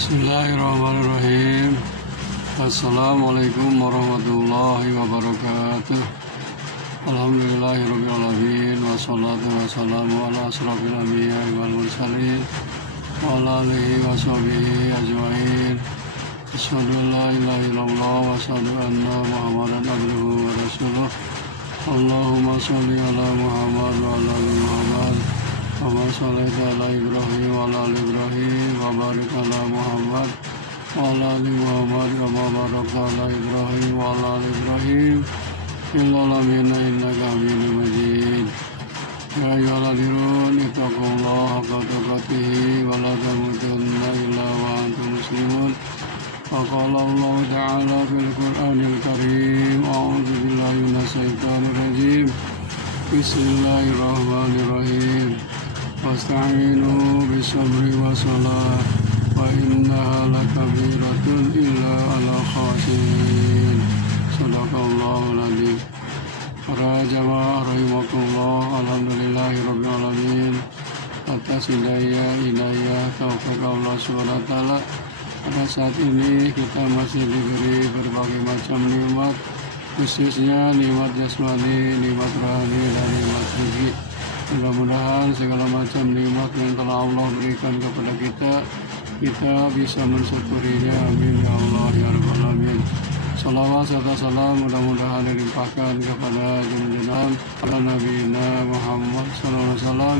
Bismillahirrahmanirrahim. Assalamualaikum warahmatullahi wabarakatuh. Alhamdulillahirabbil alamin wassalatu wassalamu ala asrofil anbiya'i wal mursalin wa ala alihi washabihi ajmain. Asyhadu an la ilaha illallah wa asyhadu anna Muhammadan abduhu wa rasuluh. Allahumma shalli ala Muhammad wa ala ali Muhammad. Kama shallaita ala Ibrahim wa ala ali Ibrahim wa barik ala Muhammad wa ala ali Muhammad kama barakta ala Ibrahim wa ala ali Ibrahim fil alamin innaka Hamidum Majid. Ya ayyuhalladzina ittaqullaha haqqa tuqatih wa la tamutunna illa wa antum muslimun. Wa qala Allah ta'ala fil Qur'anil Karim, a'udzu billahi minasy syaithanir rajim. Bismillahirrahmanirrahim. Wasta'inu bis-sabri was-salah wa innaha lakabiratun illa 'alal khashiyin. Shadaqallahul adzim. Para jamaah rahimakumullah, alhamdulillahirabbil alamin. Atas hidayah taufik Allah Subhanahu wa taala, pada saat ini kita masih diberi berbagai macam nikmat, khususnya nikmat jasmani, nikmat rohani, dan nikmat rezeki. Mudah-mudahan segala macam nikmat yang telah Allah berikan kepada kita bisa mensyukurinya. Amin ya Allah ya rabbal alamin. Salawat serta salam mudah-mudahan dilimpahkan kepada junjungan para Nabi Muhammad SAW,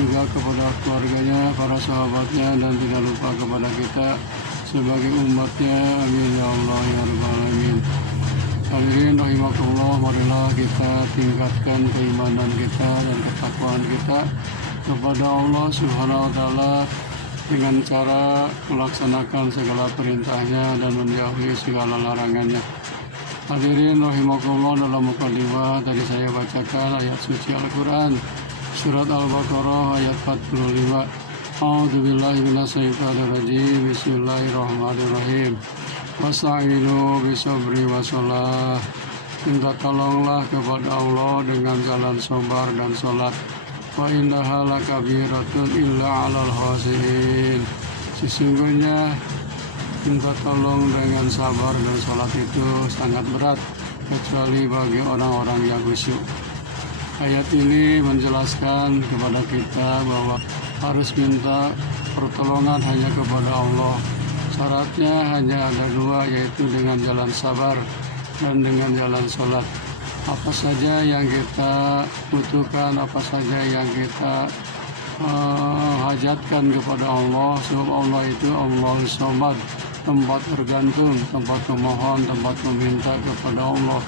juga kepada keluarganya, para sahabatnya, dan tidak lupa kepada kita sebagai umatnya. Amin ya Allah ya rabbal alamin. Hadirin rahimakumullah, marilah kita tingkatkan keimanan kita dan ketakwaan kita kepada Allah Subhanahu wa taala dengan cara melaksanakan segala perintahnya dan menjauhi segala larangannya. Hadirin rahimakumullah, dalam mukadimah tadi saya bacakan ayat suci Al-Qur'an surat Al-Baqarah ayat 45. A'udzubillahi minasyaitonir rajim. Bismillahirrahmanirrahim. Wasta'inu bis-sabri was-salah. Minta tolonglah kepada Allah dengan jalan sabar dan salat. Wa innaha lakabiratun illa 'alal khashiyin. Sesungguhnya minta tolong dengan sabar dan salat itu sangat berat, kecuali bagi orang-orang yang khusyuk. Ayat ini menjelaskan kepada kita bahwa harus minta pertolongan hanya kepada Allah. Syaratnya hanya ada dua, yaitu dengan jalan sabar dan dengan jalan salat. Apa saja yang kita butuhkan, apa saja yang kita hajatkan kepada Allah, sebab Allah itu Allahus Samad, tempat bergantung, tempat memohon, tempat meminta kepada Allah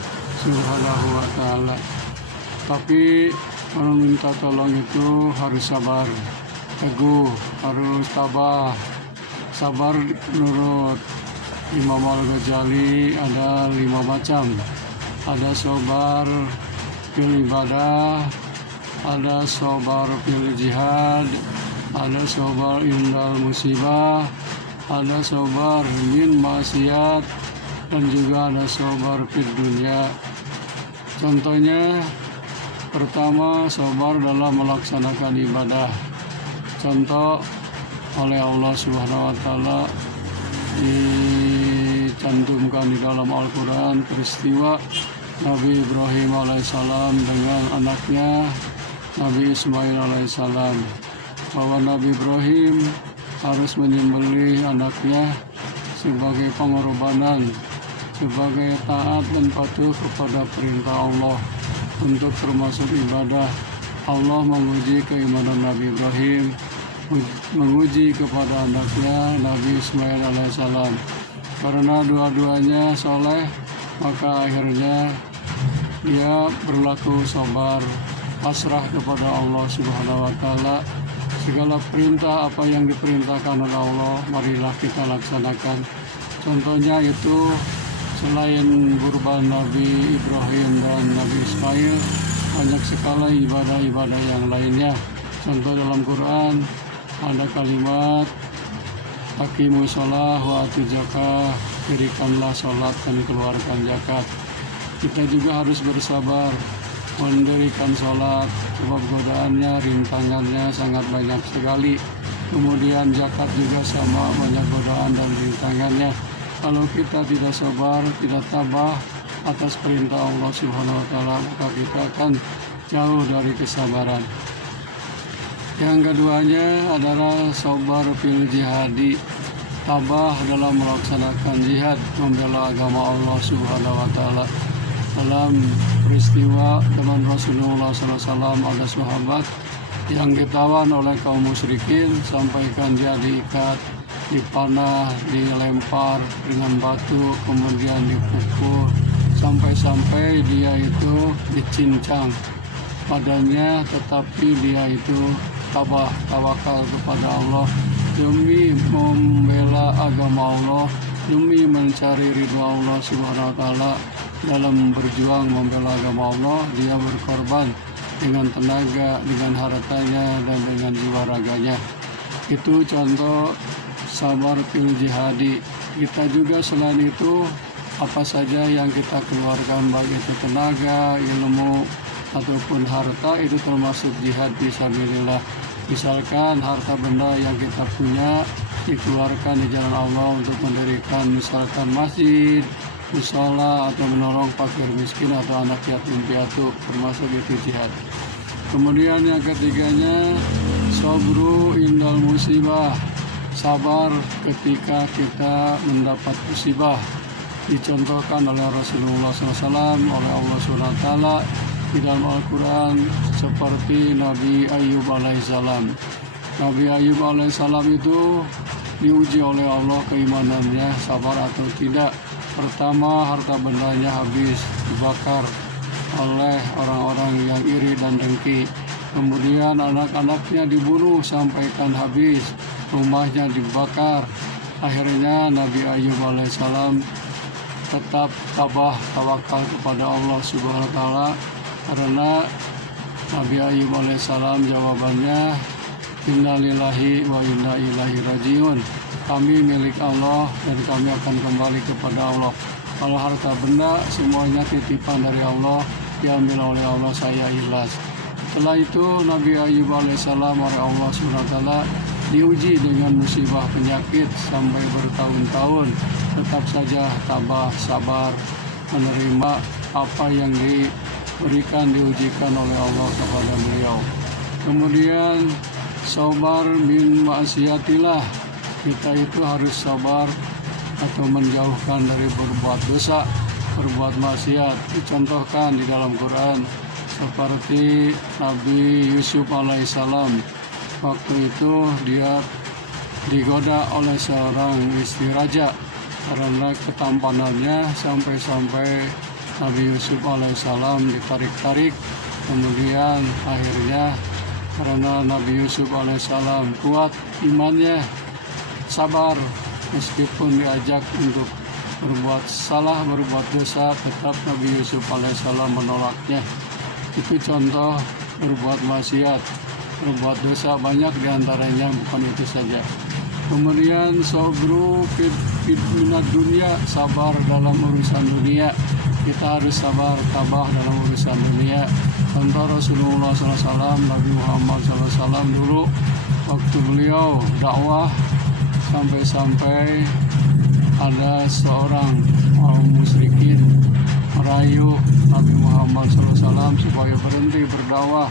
Subhanahu wa taala. Tapi meminta tolong itu harus sabar, teguh, harus tabah. Sabar menurut Imam Al-Ghazali ada 5 macam. Ada sabar fil ibadah, ada sabar fil jihad, ada sabar indal musibah, ada sabar min maksiat, dan juga ada sabar fid dunya. Contohnya, pertama, sabar dalam melaksanakan ibadah. Contoh oleh Allah Subhanahu wa taala dicantumkan di dalam Al-Quran peristiwa Nabi Ibrahim alaihissalam dengan anaknya Nabi Ismail alaihissalam, bahwa Nabi Ibrahim harus menyembelih anaknya sebagai pengorbanan, sebagai taat dan patuh kepada perintah Allah untuk termasuk ibadah. Allah menguji keimanan Nabi Ibrahim, menguji kepada anaknya Nabi Ismail alaihissalam. Karena dua-duanya soleh, maka akhirnya dia berlaku sabar, pasrah kepada Allah Subhanahu wa taala. Segala perintah apa yang diperintahkan oleh Allah, marilah kita laksanakan. Contohnya itu, selain kurban Nabi Ibrahim dan Nabi Ismail, banyak sekali ibadah-ibadah yang lainnya. Contoh dalam Quran ada kalimat aqimus shalah wa atuz zakah, dirikanlah sholat dan keluarkan zakat. Kita juga harus bersabar mendirikan sholat, sebab godaannya, rintangannya sangat banyak sekali. Kemudian zakat juga sama, banyak godaan dan rintangannya. Kalau kita tidak sabar, tidak tabah atas perintah Allah Subhanahu wa taala, maka kita akan jauh dari kesabaran. Yang keduanya adalah sabar fil jihadi, tabah dalam melaksanakan jihad, membela agama Allah Subhanahu wa taala. Dalam peristiwa zaman Rasulullah SAW ada sahabat yang ditawan oleh kaum musyrikin, sampaikan dia diikat, dipanah, dilempar dengan batu, kemudian dipukul, sampai-sampai dia itu dicincang badannya, tetapi dia itu tawakal kepada Allah demi membela agama Allah, demi mencari ridho Allah Subhanahu wa taala. Dalam berjuang membela agama Allah, dia berkorban dengan tenaga, dengan hartanya, dan dengan jiwa raganya. Itu contoh sabar fil jihadi. Kita juga selain itu, apa saja yang kita keluarkan, baik itu tenaga, ilmu, ataupun harta, itu termasuk jihad fisabilillah. Misalkan harta benda yang kita punya dikeluarkan di jalan Allah untuk mendirikan misalkan masjid, musola, atau menolong fakir miskin atau anak yatim piatu, termasuk itu jihad. Kemudian yang ketiganya, sabru indal musibah, sabar ketika kita mendapat musibah. Dicontohkan oleh Rasulullah SAW, oleh Allah SWT di dalam Al-Quran, seperti Nabi Ayub alaihissalam. Nabi Ayub alaihissalam itu diuji oleh Allah keimanannya, sabar atau tidak. Pertama, harta bendanya habis, dibakar oleh orang-orang yang iri dan dengki. Kemudian anak-anaknya dibunuh sampaikan habis, rumahnya dibakar. Akhirnya Nabi Ayub alaihissalam tetap tabah, tawakal kepada Allah Subhanahu wa taala, karena Nabi Ayub alaihissalam jawabannya, inna lillahi wa inna ilaihi rajiun. Kami milik Allah dan kami akan kembali kepada Allah. Kalau harta benda semuanya titipan dari Allah, diambil oleh Allah, saya ikhlas. Setelah itu Nabi Ayub alaihissalam oleh Allah SWT diuji dengan musibah penyakit sampai bertahun-tahun. Tetap saja tabah, sabar, menerima apa yang diberikan, diujikan oleh Allah kepada beliau. Kemudian sabar min ma'asiyatillah, kita itu harus sabar atau menjauhkan dari berbuat dosa, berbuat maksiat. Dicontohkan di dalam Quran seperti Nabi Yusuf alaihissalam. Waktu itu dia digoda oleh seorang istri raja karena ketampanannya, sampai-sampai Nabi Yusuf alaihissalam ditarik-tarik. Kemudian akhirnya karena Nabi Yusuf alaihissalam kuat imannya, sabar meskipun diajak untuk berbuat salah, berbuat dosa, tetap Nabi Yusuf alaihissalam menolaknya. Itu contoh berbuat maksiat, berbuat dosa, banyak diantaranya, bukan itu saja. Kemudian sabru minad dunia, sabar dalam urusan dunia. Kita harus sabar, tabah dalam urusan dunia. Contoh Rasulullah SAW, Nabi Muhammad SAW dulu waktu beliau dakwah, sampai-sampai ada seorang kaum musyrikin merayu Nabi Muhammad SAW supaya berhenti berdakwah.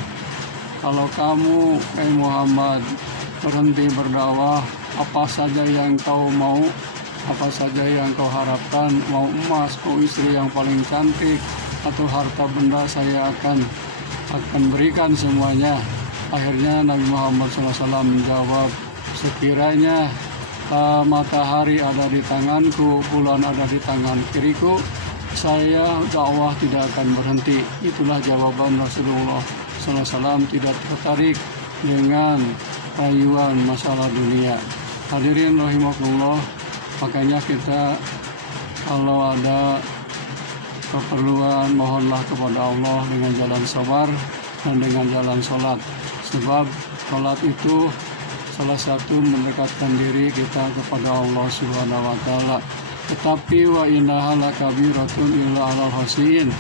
Kalau kamu, Muhammad, berhenti berdakwah, apa saja yang kau mau, apa saja yang kau harapkan, mau emas, mau istri yang paling cantik, atau harta benda, saya akan berikan semuanya. Akhirnya Nabi Muhammad SAW menjawab, sekiranya matahari ada di tanganku, bulan ada di tangan kiriku, saya dakwah tidak akan berhenti. Itulah jawaban Rasulullah SAW, tidak tertarik dengan rayuan masalah dunia. Hadirin rahimakumullah, makanya kita kalau ada keperluan, mohonlah kepada Allah dengan jalan sabar dan dengan jalan sholat. Sebab sholat itu salah satu mendekatkan diri kita kepada Allah Subhanahu wa taala. Tetapi wa innaha lakabiratun illa 'alal khashiyin.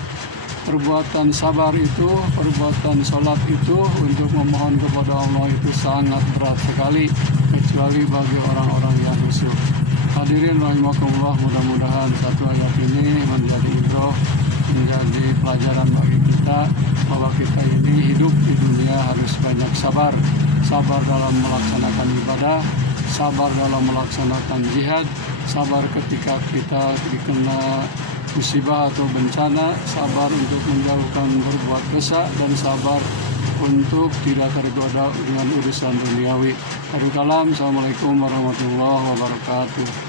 Perbuatan sabar itu, perbuatan sholat itu untuk memohon kepada Allah itu sangat berat sekali, kecuali bagi orang-orang yang khusyuk. Hadirin rahimakumullah, mudah-mudahan satu ayat ini menjadi ibroh, menjadi pelajaran bagi kita bahwa kita ini hidup di dunia harus banyak sabar dalam melaksanakan ibadah, sabar dalam melaksanakan jihad, sabar ketika kita dikena musibah atau bencana, sabar untuk menjauhkan berbuat dosa, dan sabar untuk tidak tergoda dengan urusan duniawi. Assalamualaikum warahmatullahi wabarakatuh.